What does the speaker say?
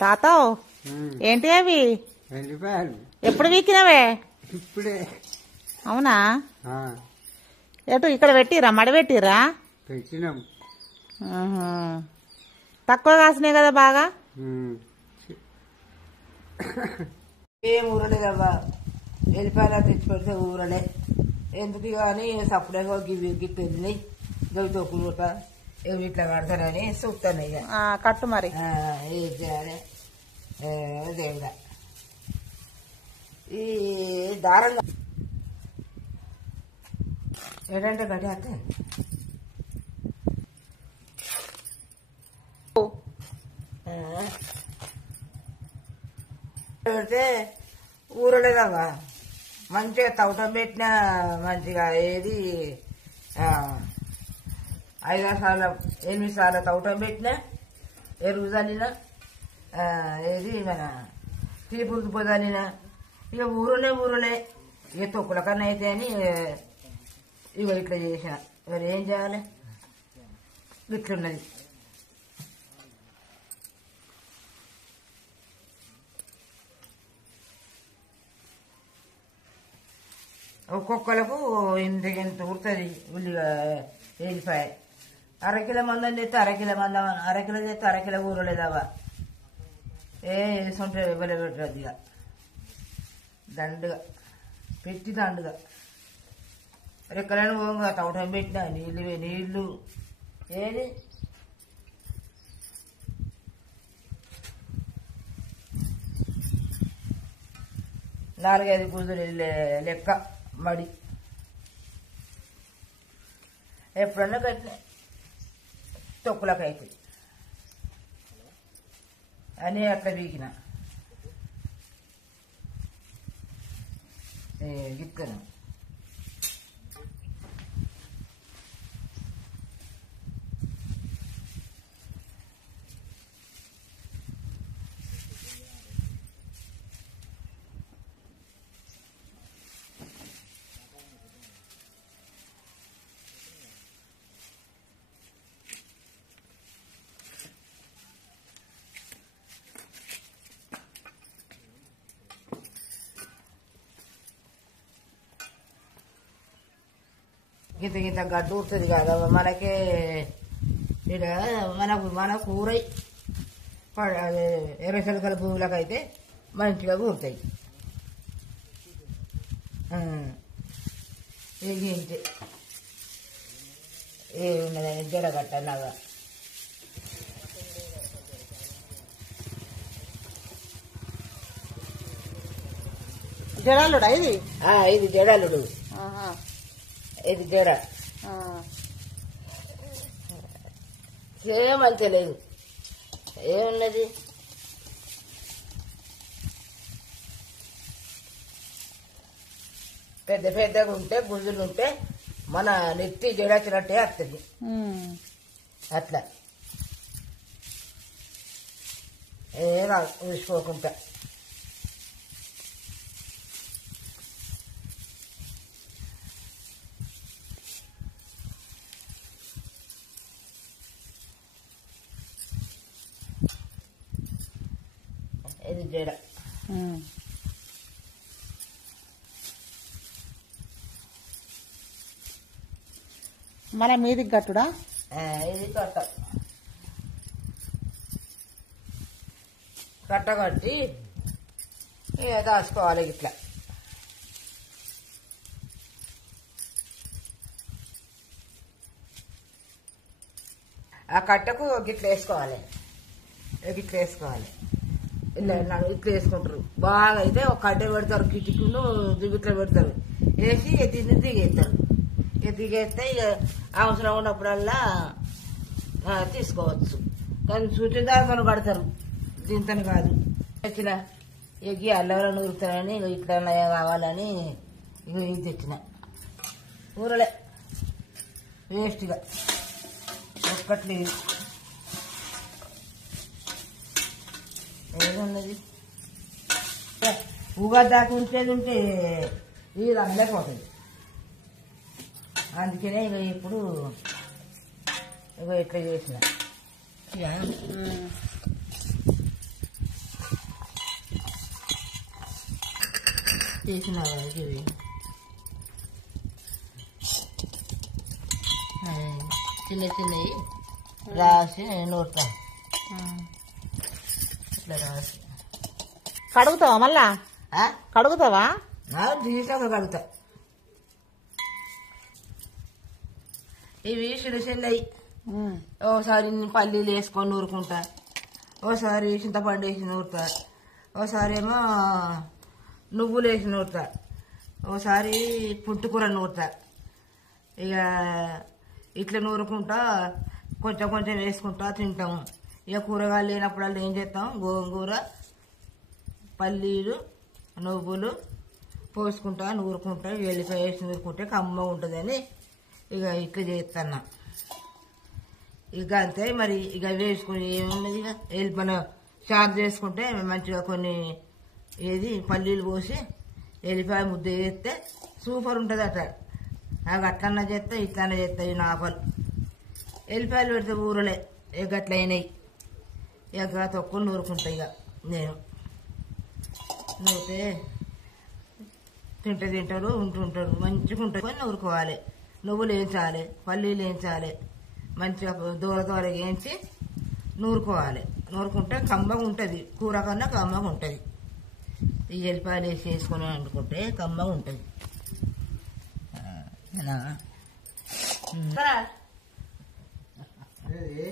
తాత ఏంటి అవి వెళ్ళిపోయారు. ఎప్పుడు వీకినవే? ఇప్పుడే. అవునా? ఎటు ఇక్కడ పెట్టిరా? మడ పెట్టిరా? పెట్టినాం. తక్కువ కాసినాయి కదా బాగా. ఏం ఊరలేదవ్వా, వెళ్ళిపోయినా తెచ్చి పెడితే ఊరలే ఎందుకు కానీ సప్పుడేగా గివి పెళ్ళినాయి గవి తొక్కులుట ఇట్లా కడతానని చూస్తాను. ఇక కట్టు మరి ఏం చేయాలి దేవుడా. ఈ దారంగా ఏంటంటే గడి అత్తే పెడితే ఊరలేదవ్వా. మంచిగా తవ్వటం పెట్టిన మంచిగా ఏది 5-6 సార్లు 8 సార్లు తవ్వటం పెట్టిన ఎరువు చల్లిన ఏది మన తీపులు పొదలిన ఇక ఊరలే ఇక తొక్కుల కన్నా అయితే అని ఇక ఇట్లా చేసిన. మరి ఏం చేయాలి, ఇట్లున్నది. ఒక్కొక్కలకు ఇంత ఉడుతుంది ఉల్లిగా వెళ్ళిపోయి. అరకిలో మందం చేస్తే అరకిలో చేస్తే అరకిలో ఊరలేదవ్వా. వేసుంటే ఇవ్వలే పెట్టదు. ఇక దండుగా పెట్టి దండుగా రెక్కలను పోగా తవటం పెట్టినా నీళ్ళు ఏది 4-5 గుజులు లెక్క మడి ఎప్పుడన్నా కట్టిన తొక్కులకైతే అని అట్లా వీకిన గిక్కను. గింత గడ్డు ఉడుతుంది కదా మనకే. ఇక్కడ మన కూరై ఎర్రచలకల పువ్వులకైతే మంచిగా కూరుతాయి. ఇంతే ఏమున్నదని జడగట్టలాగా జడాలుడా ఇది? ఇది జడాలుడు, ఇది జడ. ఏమంతే లేదు. ఏమున్నది పెద్దగా ఉంటే గుంజులు ఉంటే మన నెత్తి జడాచినట్టే వస్తుంది. అట్లా ఊసిపోకుండా ఇది జడ. మన మీదికి గట్టుడా? ఇది కట్టగట్టి దాచుకోవాలి ఇట్లా. ఆ కట్టకు గిట్లా వేసుకోవాలి, ఇట్లా వేసుకుంటారు. బాగా అయితే ఒక కట్టె పెడతారు, కిటికీను దిగిట్లా పెడతారు, వేసి దీన్ని దిగేస్తారు. దిగేస్తే ఇక అవసరం ఉన్నప్పుడల్లా తీసుకోవచ్చు. కానీ చుట్టిన దాకా కడతారు, దీంతో కాదు. తెచ్చిన ఎగ్గి అల్లవలో నూరుతారని ఇట్లా కావాలని ఇక ఇది తెచ్చిన. ఊరలే వేస్ట్గా ఒక్కట్లేదు. ఏదన్నది ఉగాది దాకా ఉంటే ఇది అనలేకపోతుంది. అందుకనే ఇక ఇప్పుడు ఇక ఇట్లా చేసిన. చేసిన ఇవి చిన్న చిన్నవి రాసి నూరుతా ఇట్లా రాసి కడుగుతావా మళ్ళా కడుగుతావా తీసాక కడుగుతా ఇవి చిన్న చిన్నవి ఓసారి పల్లీలు వేసుకొని నూరుకుంటా ఓసారి చింతపండు వేసి నూరుతా ఓసారి ఏమో నువ్వులు వేసి నూరుతా ఓసారి పుట్టుకూర నూరుతా ఇక ఇట్లా నూరుకుంటా కొంచెం కొంచెం వేసుకుంటా తింటాము ఇక కూరగాయలు లేనప్పుడల్లా ఏం చేస్తాం గోంగూర పల్లీలు నువ్వులు పోసుకుంటా నూరుకుంటా వెల్లిపాయ వేసి నూరుకుంటే కమ్మ ఉంటుందని ఇక ఇట్లా చేస్తున్నా ఇక అంతే మరి ఇక వేసుకుని ఏమున్నది ఇక మన చారు చేసుకుంటే మంచిగా కొన్ని ఏది పల్లీలు పోసి ఎల్లిపాయ ముద్ద చేస్తే సూపర్ ఉంటుంది అట్లా నాకు అట్లన్నా చేస్తా ఇట్లన్నా చేస్తా ఈ నాపలు ఎల్లిపాయలు పెడితే ఊరలే ఇక అట్లా అయినాయి ఇక తొక్కులు నూరుకుంటా ఇక నేను నూరితే తింటారు ఉంటుంటారు మంచిగా ఉంటుంది నూరుకోవాలి నువ్వులు వేయించాలి పల్లీలు వేయించాలి మంచిగా దూరగా వేయించి నూరుకోవాలి నూరుకుంటే కమ్మగా ఉంటుంది కూర కన్నా కమ్మగా ఉంటుంది ఈ ఎల్లిపాయలు వేసి వేసుకొని వండుకుంటే కమ్మగా ఉంటుంది ఏది